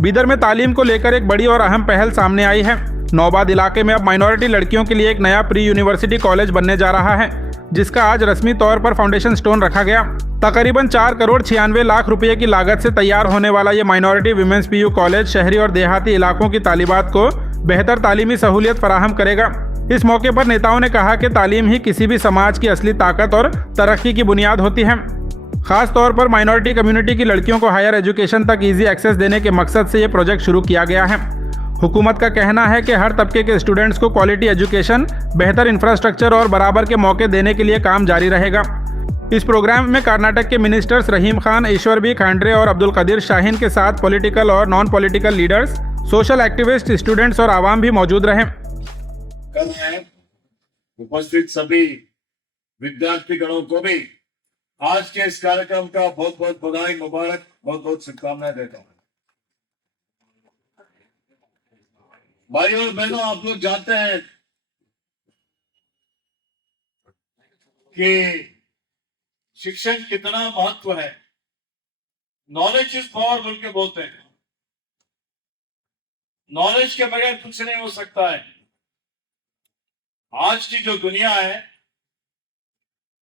बीदर में तालीम को लेकर एक बड़ी और अहम पहल सामने आई है। नौबाद इलाके में अब माइनॉरिटी लड़कियों के लिए एक नया प्री यूनिवर्सिटी कॉलेज बनने जा रहा है, जिसका आज रस्मी तौर पर फाउंडेशन स्टोन रखा गया। तकरीबन 4 करोड़ 96 लाख रुपए की लागत से तैयार होने वाला ये माइनॉरिटी विमेंस पीयू कॉलेज शहरी और देहाती इलाकों की तालिबात को बेहतर तालीमी सहूलियत फराहम करेगा। इस मौके पर नेताओं ने कहा कि तालीम ही किसी भी समाज की असली ताकत और तरक्की की बुनियाद होती है। खास तौर पर माइनॉरिटी कम्युनिटी की लड़कियों को हायर एजुकेशन तक इजी एक्सेस देने के मकसद से ये प्रोजेक्ट शुरू किया गया है। हुकूमत का कहना है कि हर तबके के स्टूडेंट्स को क्वालिटी एजुकेशन, बेहतर इंफ्रास्ट्रक्चर और बराबर के मौके देने के लिए काम जारी रहेगा। इस प्रोग्राम में कर्नाटक के मिनिस्टर्स रहीम खान, ईश्वर बी खांड्रे और अब्दुल कदीर शाहीन के साथ पॉलिटिकल और non political leaders, social activist, students और आवाम भी मौजूद रहे। उपस्थित सभी विद्यार्थी गणों को भी आज के इस कार्यक्रम का बहुत बहुत बधाई, मुबारक, बहुत बहुत शुभकामनाएं देता हूं। भाइयों और बहनों, आप लोग जानते हैं कि शिक्षण कितना महत्व है। नॉलेज इज पावर बोल के बोलते हैं। नॉलेज के बगैर कुछ नहीं हो सकता है। आज की जो दुनिया है,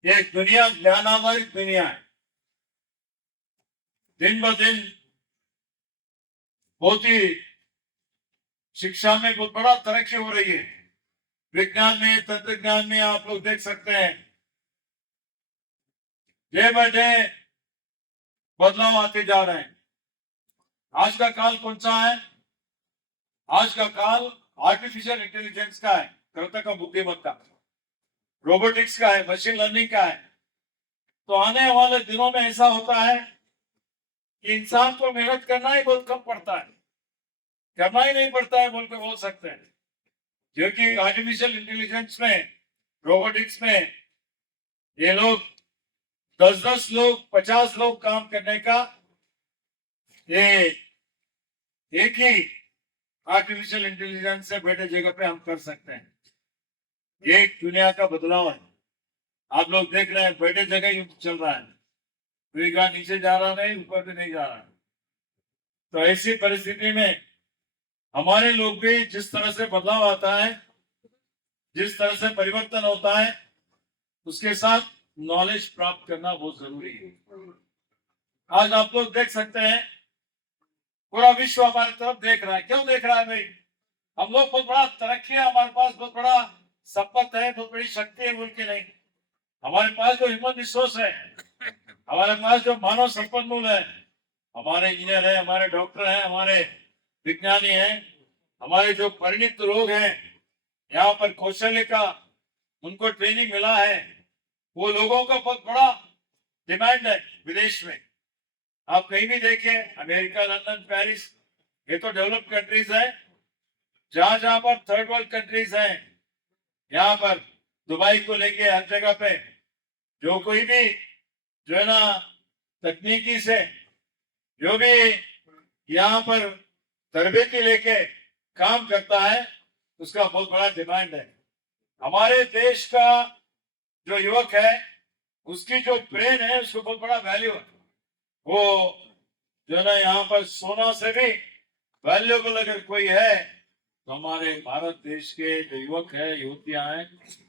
ये एक दुनिया ज्ञान आधारित दुनिया है। दिन ब दिन बहुत ही शिक्षा में बहुत बड़ा तरक्की हो रही है। विज्ञान में, तंत्रज्ञान में आप लोग देख सकते हैं, डे बाय डे बदलाव आते जा रहे हैं। आज का काल कौन सा है? आज का काल आर्टिफिशियल इंटेलिजेंस का है, कृत्रिम बुद्धिमत्ता, रोबोटिक्स का है, मशीन लर्निंग का है। तो आने वाले दिनों में ऐसा होता है कि इंसान को मेहनत करना ही बहुत कम पड़ता है, करना ही नहीं पड़ता है बोल के बोल सकते हैं। क्योंकि आर्टिफिशियल इंटेलिजेंस में, रोबोटिक्स में ये लोग 10-10 लोग, 50 लोग काम करने का ये एक ही आर्टिफिशियल इंटेलिजेंस से बैठे जगह पे हम कर सकते हैं। ये एक दुनिया का बदलाव है। आप लोग देख रहे हैं, बैठे जगह ही चल रहा है, कोई गांव नीचे जा रहा नहीं, ऊपर भी नहीं जा रहा। तो ऐसी परिस्थिति में हमारे लोग भी जिस तरह से बदलाव आता है, जिस तरह से परिवर्तन होता है, उसके साथ नॉलेज प्राप्त करना बहुत जरूरी है। आज आप लोग देख सकते हैं, पूरा विश्व हमारी तरफ देख रहा है। क्यों देख रहा है भाई? हम लोग बहुत बड़ा तरक्की है, हमारे पास बहुत बड़ा संपत्त है, बहुत बड़ी शक्ति है बोल के नहीं। हमारे पास जो ह्यूमन रिसोर्स है, हमारे पास जो मानव संपन्मूल है, हमारे इंजीनियर है, हमारे डॉक्टर हैं, हमारे विज्ञानी हैं, हमारे जो परिणित लोग हैं, यहाँ पर कौशल्य का उनको ट्रेनिंग मिला है, वो लोगों का बहुत बड़ा डिमांड है विदेश में। आप कहीं भी देखें, अमेरिका, लंदन, पेरिस, ये तो डेवलप कंट्रीज है। जहां जहां पर थर्ड वर्ल्ड कंट्रीज हैं, यहाँ पर दुबई को लेके हर जगह पे जो कोई भी जो है ना तकनीकी से जो भी यहाँ पर तरबेती लेके काम करता है, उसका बहुत बड़ा डिमांड है। हमारे देश का जो युवक है, उसकी जो ब्रेन है, उसको बहुत बड़ा वैल्यू है। वो जो है ना यहाँ पर सोना से भी वैल्यूएबल अगर कोई है तो हमारे भारत देश के जो युवक है, युवतियां हैं,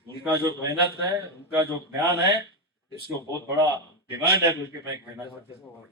उनका जो मेहनत है, उनका जो ज्ञान है, इसको बहुत बड़ा डिमांड है बोल के मैं कहना चाहता हूँ।